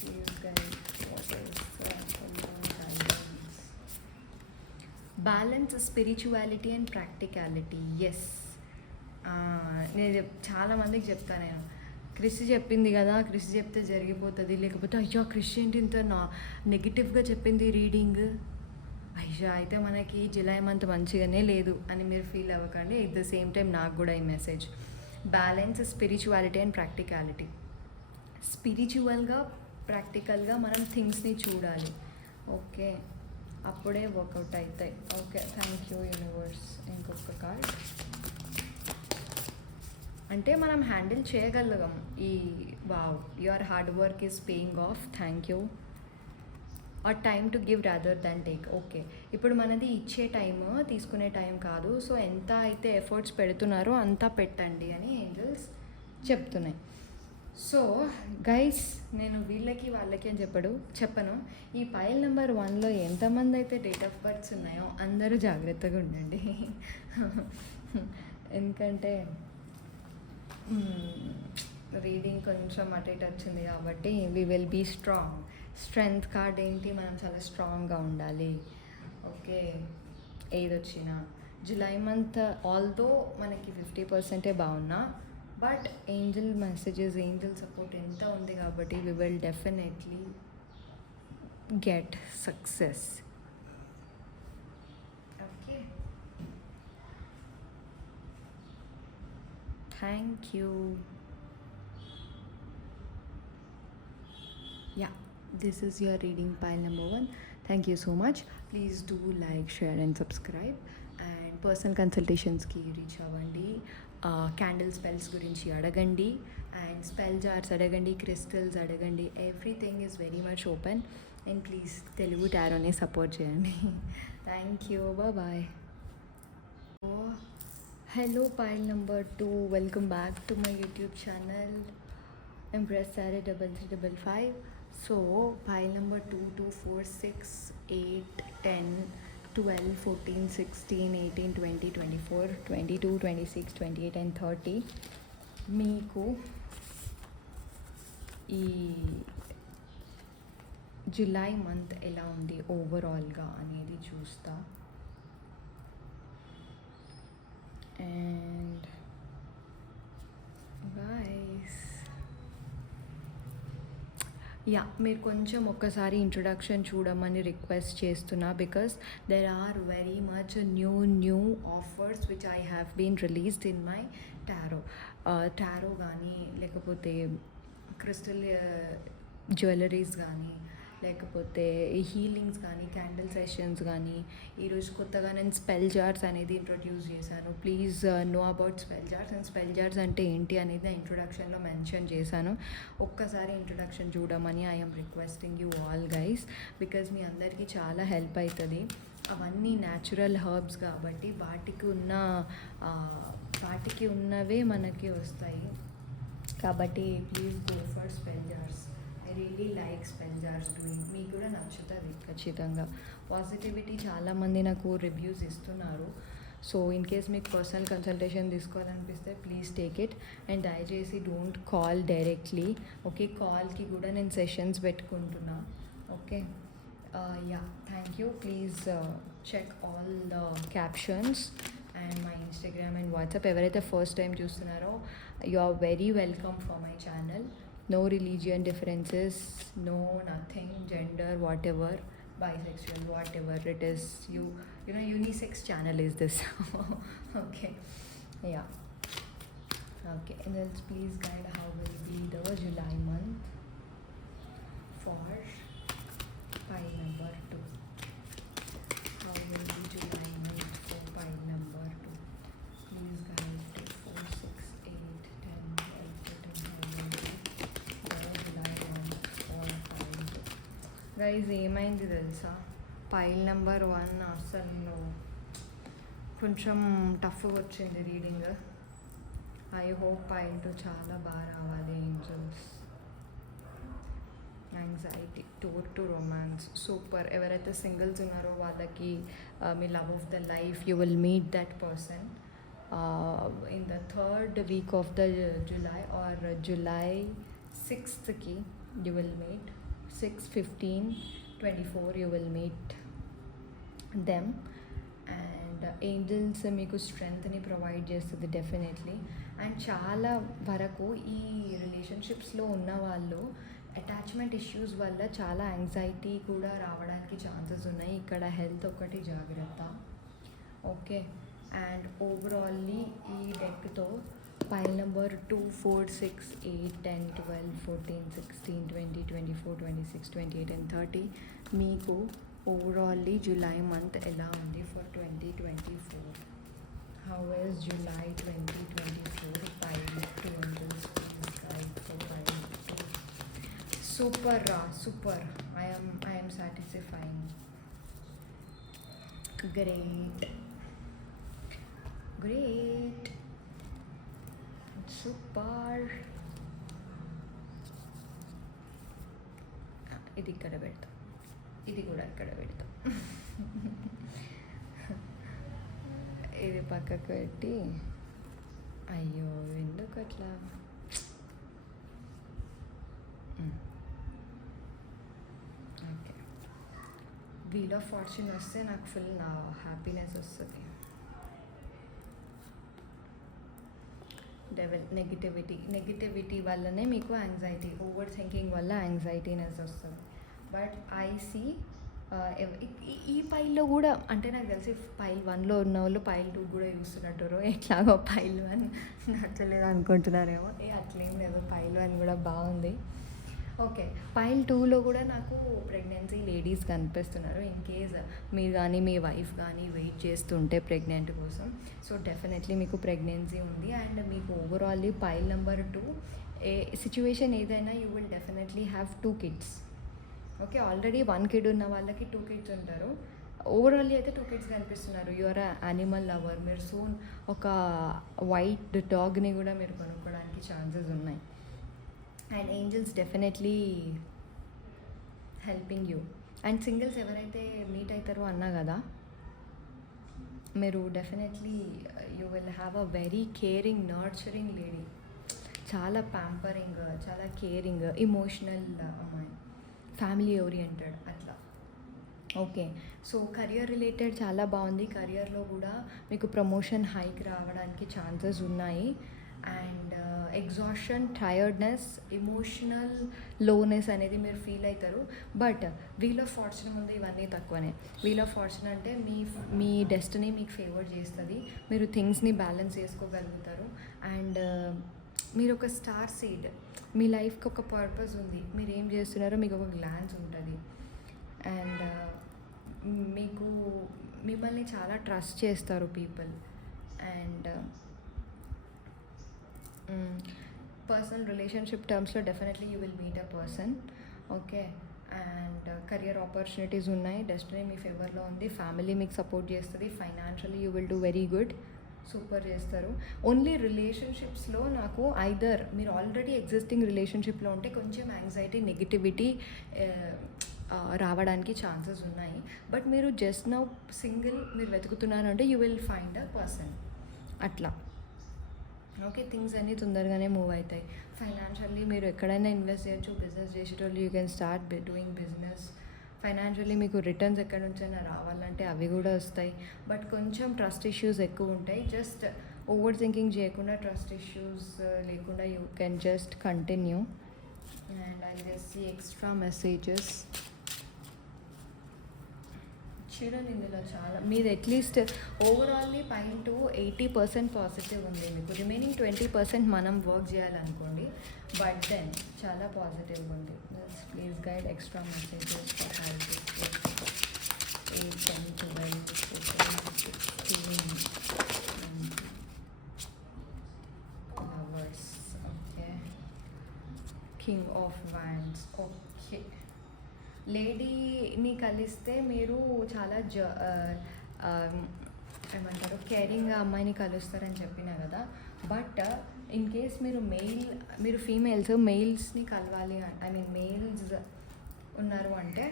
Please guide. What is full moon guidance? Balance spirituality and practicality. Yes, నేను చాలామందికి చెప్తాను. నేను క్రిష్ చెప్పింది కదా, క్రిష్ చెప్తే జరిగిపోతుంది, లేకపోతే అయ్యో క్రిష్ ఏంటి ఇంత నెగిటివ్గా చెప్పింది రీడింగ్, అయ్యా అయితే మనకి జులై మంత్ మంచిగానే లేదు అని మీరు ఫీల్ అవ్వకండి. ఎట్ ద సేమ్ టైం నాకు కూడా ఈ message. Balance spirituality and practicality. స్పిరిచువల్గా, ప్రాక్టికల్గా మనం థింగ్స్ని చూడాలి. ఓకే, అప్పుడే వర్కౌట్ అవుతాయి. Okay, thank you universe. ఇంకొక కార్డ్. అంటే మనం హ్యాండిల్ చేయగలం ఈ wow, your hard work is paying off. Thank you. Or time to give rather than take. Okay, ఇప్పుడు మనది ఇచ్చే టైమ్, తీసుకునే టైం కాదు. సో ఎంత అయితే ఎఫర్ట్స్ పెడుతున్నారో అంతా పెట్టండి అని ఏంజల్స్ చెప్తున్నాయి. సో గైస్, నేను వీళ్ళకి వాళ్ళకి అని చెప్పను. ఈ పైల్ నెంబర్ 1లో ఎంతమంది అయితే డేట్ ఆఫ్ బర్త్స్ ఉన్నాయో అందరూ జాగ్రత్తగా ఉండండి. ఎందుకంటే రీడింగ్ కొంచెం అటు ఇటు వచ్చింది కాబట్టి we will be strong. Strength card ఏంటి, మనం చాలా స్ట్రాంగ్గా ఉండాలి. ఓకే, ఏదొచ్చినా జులై మంత్ ఆల్దో మనకి 50% బాగున్నా, but Angel messages, Angel support ఎంత ఉంది కాబట్టి we will definitely get success. Okay, thank you. Yeah, this is your reading pile number 1. Thank you so much. Please do like, share and subscribe. And personal consultationస్కి రీచ్ అవ్వండి. క్యాండిల్ స్పెల్స్ గురించి అడగండి, అండ్ స్పెల్ జార్స్ అడగండి, క్రిస్టల్స్ అడగండి. Everything is very much open. And please Telugu టారోని సపోర్ట్ చేయండి. Thank you, bye. Hello pile number 2, welcome back to my YouTube channel Empress Sarah 3355. So pile number 2, 2, 4, 6, 8, 10, 12, 14, 16, 18, 20, 24, 22, 26, 28 and 30 మీకు ఈ జులై మంత్ ఎలా ఉంది ఓవరాల్గా అనేది చూస్తా. అండ్ గైస్, యా, మీరు కొంచెం ఒక్కసారి ఇంట్రొడక్షన్ చూడమని రిక్వెస్ట్ చేస్తున్నా, because there are very much new offers which I have been released in my tarot కానీ, లేకపోతే క్రిస్టల్ జ్యువెలరీస్ కానీ, లేకపోతే ఈ హీలింగ్స్ కానీ క్యాండిల్ సెషన్స్ కానీ. ఈరోజు కొత్తగా నేను స్పెల్ జార్స్ అనేది ఇంట్రొడ్యూస్ చేశాను. Please know about spell jars. And spell jars అంటే ఏంటి అనేది నా ఇంట్రొడక్షన్లో మెన్షన్ చేశాను. ఒక్కసారి ఇంట్రొడక్షన్ చూడమని I'm requesting you all guys, because మీ అందరికీ చాలా హెల్ప్ అవుతుంది. అవన్నీ న్యాచురల్ హర్బ్స్ కాబట్టి వాటికి ఉన్నవే మనకి వస్తాయి. కాబట్టి please go for spell jars. I really like spell jars doing. మీకు కూడా నచ్చుతుంది ఖచ్చితంగా. పాజిటివిటీ చాలామంది నాకు రివ్యూస్ ఇస్తున్నారు. సో ఇన్ కేస్ మీకు పర్సనల్ కన్సల్టేషన్ తీసుకోవాలనిపిస్తే ప్లీజ్ టేక్ ఇట్. అండ్ దయచేసి డోంట్ కాల్ డైరెక్ట్లీ. ఓకే, కాల్కి కూడా నేను సెషన్స్ పెట్టుకుంటున్నా. Okay, yeah, thank you. Please check all the captions and my Instagram and WhatsApp. ఎవరైతే ఫస్ట్ టైం చూస్తున్నారో, you are very welcome for my channel. No religion differences, no nothing, gender, whatever, bisexual, whatever it is. You know, unisex channel is this. Okay, yeah. Okay, and then please guide how will be the July month for pile number 2. How will be July month for pile number 2? Please guys, 2, 4, 6, 8, 10, 12, 13, 14, July month for pile 2. Guys, ఏమైంది తెలుసా? పైల్ నెంబర్ 1 అసలు కొంచెం టఫ్ వచ్చింది రీడింగ్. ఐ హోప్ పైల్ 2 చాలా బాగా రావాలి. Angels, anxiety, tour to romance, super. ఎవరైతే సింగిల్స్ ఉన్నారో వాళ్ళకి మీ love of the life, you will meet that person in the 3rd week of the July or July 6th you will meet. 6, 15, 24 you will meet them. And angels మీకు స్ట్రెంగ్త్ని ప్రొవైడ్ చేస్తుంది డెఫినెట్లీ. అండ్ చాలా వరకు ఈ రిలేషన్షిప్స్లో ఉన్న వాళ్ళు అటాచ్మెంట్ ఇష్యూస్ వల్ల చాలా యాంగ్జైటీ కూడా రావడానికి ఛాన్సెస్ ఉన్నాయి. ఇక్కడ హెల్త్ ఒకటి జాగ్రత్త. ఓకే, అండ్ ఓవరాల్లీ ఈ డెక్తో పైల్ నెంబర్ 2, 4, 6, 8, 10, 12, 14, 16, 20, 24, 26, 28 and 30 మీకు ఓవరాల్లీ జూలై మంత్ ఎలా ఉంది for 2024? How is July 2024 pile 2 angels guide for pile 2? Super, super. I am satisfying. Great. Super. ఇది ఇక్కడ పెడతాం, ఇది కూడా ఇక్కడ పెడతాం. ఇది పక్కకు పెట్టి, అయ్యో ఎందుకు అట్లా. ఓకే, వీల్ ఆఫ్ ఫార్చ్యూన్ వస్తే నాకు ఫుల్ నా హ్యాపీనెస్ వస్తుంది. నెగిటివిటీ వల్లనే మీకు యాంగ్జైటీ, ఓవర్ థింకింగ్ వల్ల యాంగ్జైటీనెస్ వస్తుంది. బట్ ఐ సీ ఈ పైల్లో కూడా, అంటే నాకు తెలిసి పైల్ 1లో ఉన్న వాళ్ళు పైల్ 2 కూడా చూస్తున్నట్టు, ఎట్లాగో పైల్ 1 నచ్చలేదు అనుకుంటున్నారేమో. అట్లేం లేదు, పైల్ 1 కూడా బాగుంది. ఓకే, పైల్ 2లో కూడా నాకు ప్రెగ్నెన్సీ లేడీస్ కనిపిస్తున్నారు. ఇన్ కేస్ మీరు కానీ మీ వైఫ్ కానీ వెయిట్ చేస్తుంటే ప్రెగ్నెంట్ కోసం, సో డెఫినెట్లీ మీకు ప్రెగ్నెన్సీ ఉంది. అండ్ మీకు ఓవరాల్లీ పైల్ నెంబర్ 2 సిచ్యువేషన్ ఏదైనా you will definitely have 2 kids. Okay, already 1 kid ఉన్న వాళ్ళకి 2 kids ఉంటారు. ఓవరాల్లీ అయితే 2 kids కనిపిస్తున్నారు. You or animal lover. మీరు సూన్ ఒక వైట్ డాగ్ని కూడా మీరు కొనుక్కోవడానికి ఛాన్సెస్ ఉన్నాయి. And angels definitely helping you. And singles ఎవరైతే మీట్ అవుతారో అన్నా కదా, మీరు definitely you will have a very caring, nurturing lady. చాలా ప్యాంపరింగ్, చాలా కేరింగ్, ఇమోషనల్ అమ్మాయి, ఫ్యామిలీ ఓరియంటెడ్ అట్లా. ఓకే, సో కెరియర్ రిలేటెడ్ చాలా బాగుంది. కెరియర్లో కూడా మీకు ప్రమోషన్ హైక్ రావడానికి ఛాన్సెస్ ఉన్నాయి. అండ్ ఎగ్జాషన్, టయర్డ్నెస్, ఎమోషనల్ లోనెస్ అనేది మీరు ఫీల్ అవుతారు. బట్ వీల్ ఆఫ్ ఫార్చ్యూన్ ముందు ఇవన్నీ తక్కువనే. వీల్ ఆఫ్ ఫార్చ్యూన్ అంటే మీ డెస్టినీ మీకు ఫేవర్ చేస్తుంది. మీరు థింగ్స్ని బ్యాలెన్స్ చేసుకోగలుగుతారు. అండ్ మీరు ఒక స్టార్ సీడ్. మీ లైఫ్కి ఒక పర్పస్ ఉంది, మీరు ఏం చేస్తున్నారో మీకు ఒక గ్లాన్స్ ఉంటుంది. అండ్ మీకు మిమ్మల్ని చాలా ట్రస్ట్ చేస్తారు పీపుల్. అండ్ పర్సనల్ రిలేషన్షిప్ టర్మ్స్లో definitely you will meet a person. Okay. And career opportunities ఉన్నాయి, డెస్టినీ మీ ఫేవర్లో ఉంది, ఫ్యామిలీ మీకు సపోర్ట్ చేస్తుంది, financially you will do very good, super చేస్తారు. ఓన్లీ రిలేషన్షిప్స్లో నాకు ఐదర్ మీరు ఆల్రెడీ ఎగ్జిస్టింగ్ రిలేషన్షిప్లో ఉంటే కొంచెం యాంగ్జైటీ, నెగిటివిటీ రావడానికి ఛాన్సెస్ ఉన్నాయి. బట్ మీరు జస్ట్ నౌ సింగిల్ మీరు వెతుకుతున్నారంటే you will find a person అట్లా. ఓకే, థింగ్స్ అన్నీ తొందరగానే మూవ్ అవుతాయి. ఫైనాన్షియల్లీ మీరు ఎక్కడైనా ఇన్వెస్ట్ చేయొచ్చు, బిజినెస్ చేసేటోళ్ళు you can start doing business. Financially మీకు రిటర్న్స్ ఎక్కడి నుంచైనా రావాలంటే అవి కూడా వస్తాయి. బట్ కొంచెం ట్రస్ట్ ఇష్యూస్ ఎక్కువ ఉంటాయి. జస్ట్ ఓవర్ థింకింగ్ చేయకుండా, ట్రస్ట్ ఇష్యూస్ లేకుండా you can just continue. And I just see extra messages. చూడండి, ఇందులో చాలా మీది అట్లీస్ట్ ఓవరాల్లీ పైన టు 80% పాజిటివ్ ఉంది. మీకు రిమైనింగ్ 20% మనం వర్క్ చేయాలనుకోండి. బట్ దెన్ చాలా పాజిటివ్గా ఉంది. Please guide extra messages for 5, 6, 8, 10, 12, 15, 16 lovers. Okay, king of wands. Okay, లేడీని కలిస్తే మీరు చాలా ఏమంటారు, కేరింగ్ అమ్మాయిని కలుస్తారని చెప్పినా కదా. బట్ ఇన్ కేస్ మీరు మెయిల్స్ని కలవాలి, ఐ మీన్ మెయిల్స్ ఉన్నారు అంటే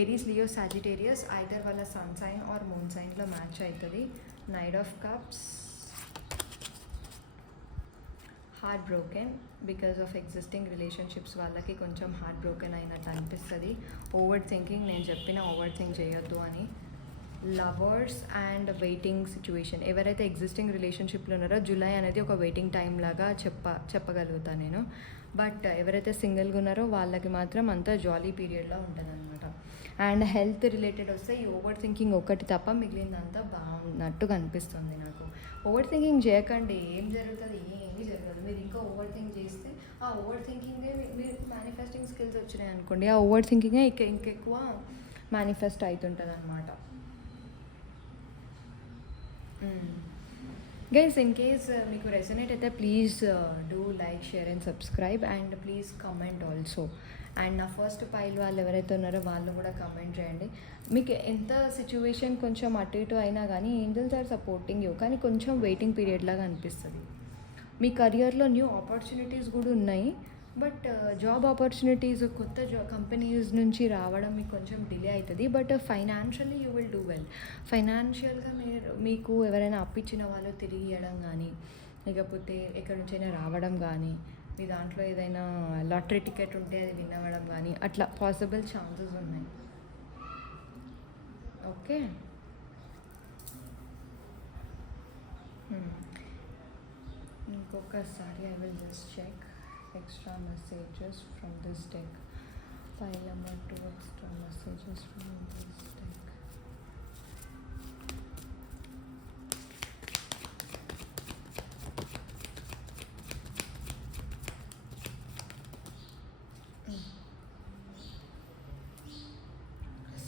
ఏరీస్, లియో, సాజిటేరియస్, ఐదర్ వాళ్ళ సన్ సైన్ ఆర్ మూన్ సైన్లో మ్యాచ్ అవుతుంది. Knight of cups, heart broken because of existing relationships. వాళ్ళకి కొంచెం హార్ట్ బ్రోకెన్ అయినట్టు అనిపిస్తుంది. ఓవర్ థింకింగ్, నేను చెప్పిన ఓవర్ థింక్ చేయొద్దు అని. Lovers and waiting situation. ఎవరైతే ఎగ్జిస్టింగ్ రిలేషన్షిప్లో ఉన్నారో జూలై అనేది ఒక వెయిటింగ్ టైం లాగా చెప్పగలుగుతాను నేను. బట్ ఎవరైతే సింగిల్గా ఉన్నారో వాళ్ళకి మాత్రం అంతా జాలీ పీరియడ్లో ఉంటుంది అనమాట. అండ్ హెల్త్ రిలేటెడ్ వస్తే ఈ ఓవర్ థింకింగ్ ఒకటి తప్ప మిగిలిందంతా బాగున్నట్టుగా అనిపిస్తుంది నాకు. ఓవర్ థింకింగ్ చేయకండి, ఏం జరుగుతుంది, ఏమీ జరగదు. మీరు ఇంకా ఓవర్ థింక్ చేస్తే ఆ ఓవర్ థింకింగే మీరు మేనిఫెస్టింగ్ స్కిల్స్ వచ్చినాయి అనుకోండి, ఆ ఓవర్ థింకింగే ఇంకెక్కువ మేనిఫెస్ట్ అవుతుంటుంది అనమాట. గైస్, ఇన్ కేస్ మీకు రెసనేట్ అయితే please do like, share and subscribe. And please comment also. And నా ఫస్ట్ పైల్ వాళ్ళు ఎవరైతే ఉన్నారో వాళ్ళు కూడా కమెంట్ చేయండి. మీకు ఎంత సిచ్యువేషన్ కొంచెం అటు ఇటు అయినా కానీ ఏంజల్స్ ఆర్ సపోర్టింగ్ యూ, కానీ కొంచెం వెయిటింగ్ పీరియడ్ లాగా అనిపిస్తుంది. మీ కెరియర్లో న్యూ ఆపర్చునిటీస్ కూడా ఉన్నాయి. బట్ జాబ్ ఆపర్చునిటీస్ కొత్త కంపెనీస్ నుంచి రావడం మీకు కొంచెం డిలే అవుతుంది. But financially you will do well. ఫైనాన్షియల్గా మీకు ఎవరైనా అప్పిచ్చిన వాళ్ళు తిరిగి ఇవ్వడం కానీ, లేకపోతే ఎక్కడి నుంచైనా రావడం కానీ, మీ దాంట్లో ఏదైనా లాటరీ టికెట్ ఉంటే అది విన్ అవ్వడం కానీ, అట్లా పాసిబుల్ ఛాన్సెస్ ఉన్నాయి. ఓకే, ఇంకొకసారి I will just check extra messages from this deck. Pile number 2, extra messages from this deck.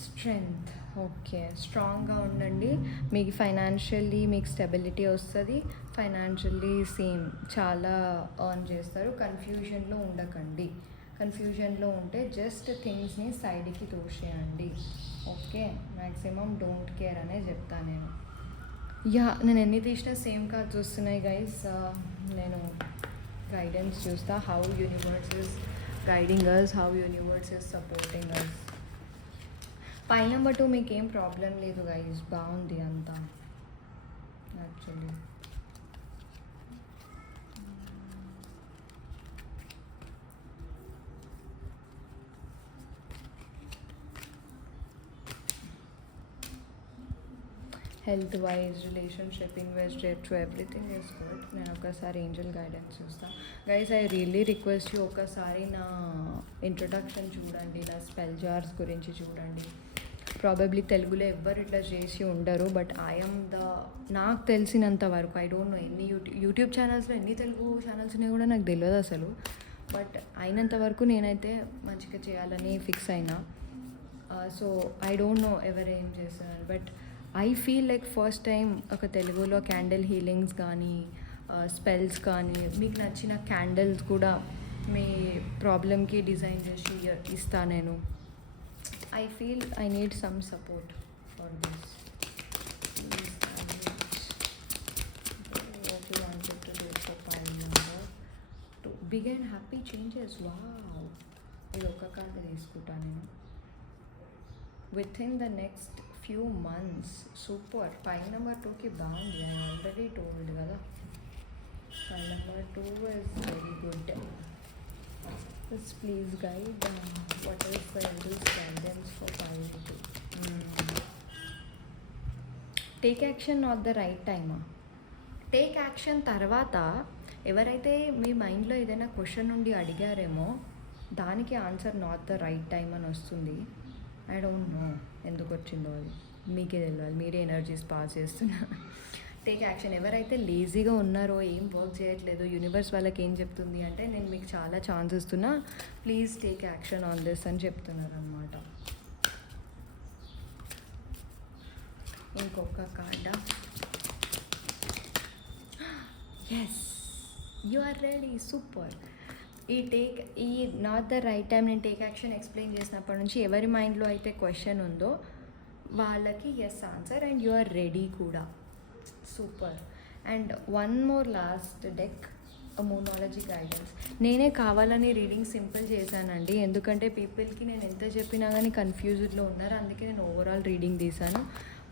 Strength. Okay, స్ట్రాంగ్గా ఉండండి. మీకు ఫైనాన్షియల్లీ మీకు స్టెబిలిటీ వస్తుంది. ఫైనాన్షియల్లీ సేమ్ చాలా ఎర్న్ చేస్తారు. కన్ఫ్యూజన్లో ఉండకండి. కన్ఫ్యూజన్లో ఉంటే జస్ట్ థింగ్స్ని సైడ్కి తోసేయండి. ఓకే, మ్యాక్సిమం డోంట్ కేర్ అనే చెప్తాను నేను. నేను ఎన్ని తీసినా సేమ్ కార్డ్స్ వస్తున్నాయి గైస్. నేను గైడెన్స్ చూస్తా. How universe is guiding us, how universe is supporting us. Pile number 2 మీకు ఏం ప్రాబ్లం లేదు గైస్, బాగుంది అంతా actually. Health wise, relationship, investment, everything is good. నేను ఒకసారి ఏంజల్ గైడెన్స్ చూస్తాను guys. I really request you, ఒకసారి నా ఇంట్రొడక్షన్ చూడండి, నా స్పెల్ జార్స్ గురించి చూడండి. ప్రాబబ్లీ తెలుగులో ఎవ్వరు ఇట్లా చేసి ఉండరు. బట్ ఐఎమ్ నాకు తెలిసినంత వరకు ఐ డోంట్ నో ఎన్ని యూట్యూబ్ ఛానల్స్లో ఎన్ని తెలుగు ఛానల్స్ ఉన్నాయో కూడా నాకు తెలియదు అసలు. బట్ అయినంత వరకు నేనైతే మంచిగా చేయాలని ఫిక్స్ అయినా. సో ఐ డోంట్ నో ఎవరేం చేస్తున్నారు, but I feel like first time ఒక తెలుగులో క్యాండిల్ హీలింగ్స్ కానీ స్పెల్స్ కానీ మీకు నచ్చిన క్యాండిల్స్ కూడా మీ ప్రాబ్లమ్కి డిజైన్ చేసి ఇస్తా నేను. I feel I need some support for this. Please manage what you wanted to do for pile number to begin happy changes. Wow. ఇది ఒక కార్డు తీసుకుంటా నేను. Within the next few months. Super. Pile number 2కి బాగుంది. I already told కదా. Pile number 2 is very good. Just please guide what is the eldest guidance for pile 2. Take action not the right టైమా? టేక్ యాక్షన్ తర్వాత ఎవరైతే మీ మైండ్లో ఏదైనా క్వశ్చన్ నుండి అడిగారేమో దానికి answer not the right time అని వస్తుంది. ఐ డోంట్ నో ఎందుకు వచ్చిందో, అది మీకే తెలియాలి, మీరే ఎనర్జీస్ పాస్ చేస్తున్నారు. Take action. ఎవరైతే లేజీగా ఉన్నారో, ఏం వర్క్ చేయట్లేదు, యూనివర్స్ వాళ్ళకి ఏం చెప్తుంది అంటే నేను మీకు చాలా ఛాన్స్ ఇస్తున్నా, please take action on this అని చెప్తున్నారు అనమాట. ఇంకొక card. Yes, you are ready. Super. ఈ నాట్ ద రైట్ టైం నేను టేక్ యాక్షన్ ఎక్స్ప్లెయిన్ చేసినప్పటి నుంచి ఎవరి మైండ్లో అయితే క్వశ్చన్ ఉందో వాళ్ళకి yes answer, and you are ready కూడా. Super. And one more last deck, moonology guidance. నేనే కావాలని రీడింగ్ సింపుల్ చేశానండి, ఎందుకంటే పీపుల్కి నేను ఎంత చెప్పినా కానీ కన్ఫ్యూజ్డ్లో ఉన్నారు, అందుకే నేను ఓవరాల్ రీడింగ్ తీశాను.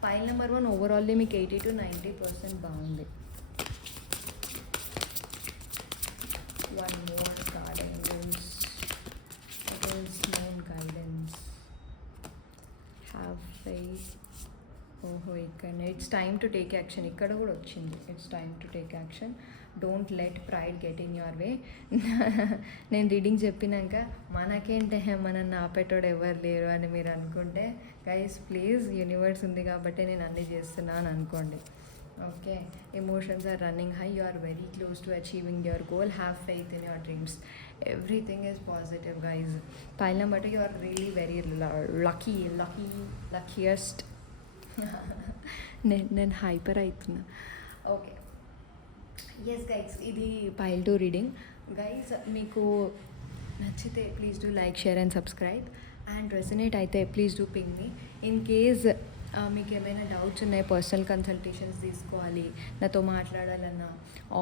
పైల్ నెంబర్ 1 ఓవరాల్లీ మీకు 80 to 90% బాగుంది. One more card angels, it is moon guidance. Have faith. ఓహో, ఇక్కడ it's time to take action, ఇక్కడ కూడా వచ్చింది. It's time to take action. Don't let pride get in your way. నేను రీడింగ్ చెప్పినాక మనకేంటే మనల్ని ఆపేటోడు ఎవరు లేరు అని మీరు అనుకుంటే గైస్ ప్లీజ్, యూనివర్స్ ఉంది కాబట్టి నేను అన్నీ చేస్తున్నాను అనుకోండి. Okay, emotions are running high, you are very close to achieving your goal, have faith in your dreams, everything is positive guys. Pile number 2 you are really very luckiest. నేను హైపర్ అవుతున్నా. ఓకే, ఎస్ గైస్, ఇది పైల్ 2 రీడింగ్. గైస్ మీకు నచ్చితే please do like, share and subscribe. And resonate అయితే please do ping me. In case మీకు ఏమైనా డౌట్స్ ఉన్నాయి, పర్సనల్ కన్సల్టేషన్స్ తీసుకోవాలి, నాతో మాట్లాడాలన్నా,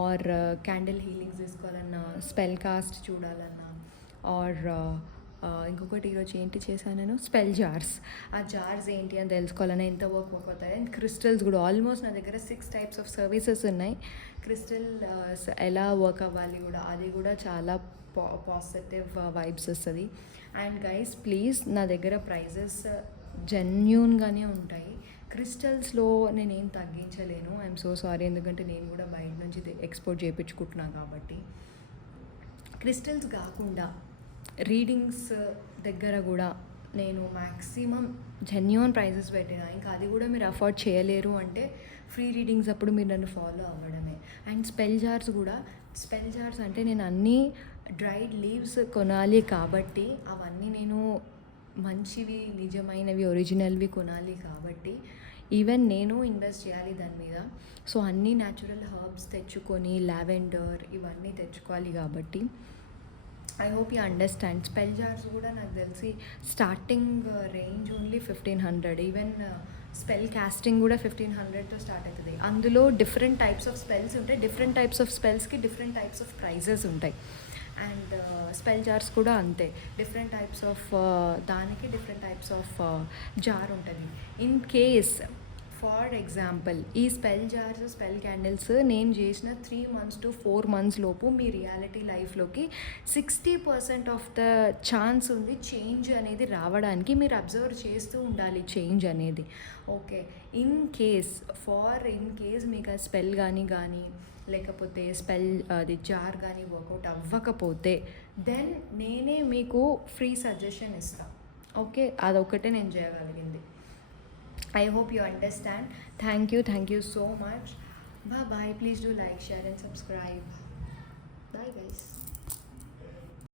ఆర్ క్యాండిల్ హీలింగ్స్ తీసుకోవాలన్నా, స్పెల్ కాస్ట్ చూడాలన్నా, ఆర్ ఇంకొకటి ఈరోజు ఏంటి చేశాను నేను, స్పెల్ జార్స్. ఆ జార్స్ ఏంటి అని తెలుసుకోవాలని, ఎంత వర్క్ అవుతాయి. అండ్ క్రిస్టల్స్ కూడా ఆల్మోస్ట్ నా దగ్గర 6 types ఆఫ్ సర్వీసెస్ ఉన్నాయి. క్రిస్టల్ ఎలా వర్క్ అవ్వాలి కూడా, అది కూడా చాలా పాజిటివ్ వైబ్స్ వస్తుంది. అండ్ గైస్ ప్లీజ్, నా దగ్గర ప్రైజెస్ జెన్యూన్గానే ఉంటాయి. క్రిస్టల్స్లో నేనేం తగ్గించలేను, ఐఎమ్ సో సారీ, ఎందుకంటే నేను కూడా బయట నుంచి ఎక్స్పోర్ట్ చేయించుకుంటున్నాను కాబట్టి. క్రిస్టల్స్ కాకుండా రీడింగ్స్ దగ్గర కూడా నేను మ్యాక్సిమం జెన్యూన్ ప్రైజెస్ పెట్టినా. ఇంకా అది కూడా మీరు అఫోర్డ్ చేయలేరు అంటే ఫ్రీ రీడింగ్స్ అప్పుడు మీరు నన్ను ఫాలో అవ్వడమే. అండ్ స్పెల్ జార్స్ కూడా, స్పెల్ జార్స్ అంటే నేను అన్నీ డ్రైడ్ లీవ్స్ కొనాలి కాబట్టి, అవన్నీ నేను మంచివి, నిజమైనవి, ఒరిజినల్వి కొనాలి కాబట్టి ఈవెన్ నేను ఇన్వెస్ట్ చేయాలి దాని మీద. సో అన్నీ న్యాచురల్ హర్బ్స్ తెచ్చుకొని, లావెండర్ ఇవన్నీ తెచ్చుకోవాలి కాబట్టి I hope you understand. Spell jars కూడా నాకు తెలిసి starting range only 1500. Even spell casting కూడా 1500తో స్టార్ట్ అవుతుంది. అందులో డిఫరెంట్ టైప్స్ ఆఫ్ స్పెల్స్ ఉంటాయి, డిఫరెంట్ టైప్స్ ఆఫ్ స్పెల్స్కి డిఫరెంట్ టైప్స్ ఆఫ్ ప్రైజెస్ ఉంటాయి. అండ్ స్పెల్ జార్స్ కూడా అంతే, డిఫరెంట్ టైప్స్ ఆఫ్ దానికి డిఫరెంట్ టైప్స్ ఆఫ్ జార్ ఉంటుంది. ఇన్ కేస్ ఫార్ ఎగ్జాంపుల్ ఈ స్పెల్ జార్స్, స్పెల్ క్యాండిల్స్ నేను చేసిన 3 months to 4 months లోపు మీ రియాలిటీ లైఫ్లోకి 60% ఆఫ్ ద ఛాన్స్ ఉంది చేంజ్ అనేది రావడానికి. మీరు అబ్జర్వ్ చేస్తూ ఉండాలి చేంజ్ అనేది. ఓకే, ఇన్ కేస్ మీకు ఆ స్పెల్ కానీ లేకపోతే స్పెల్ అది జార్ కానీ వర్కౌట్ అవ్వకపోతే దెన్ నేనే మీకు ఫ్రీ సజెషన్ ఇస్తాను. ఓకే, అదొక్కటే నేను చేయగలిగింది. I hope you understand. Thank you so much. Bye bye. Please do like, share, and subscribe. Bye, guys.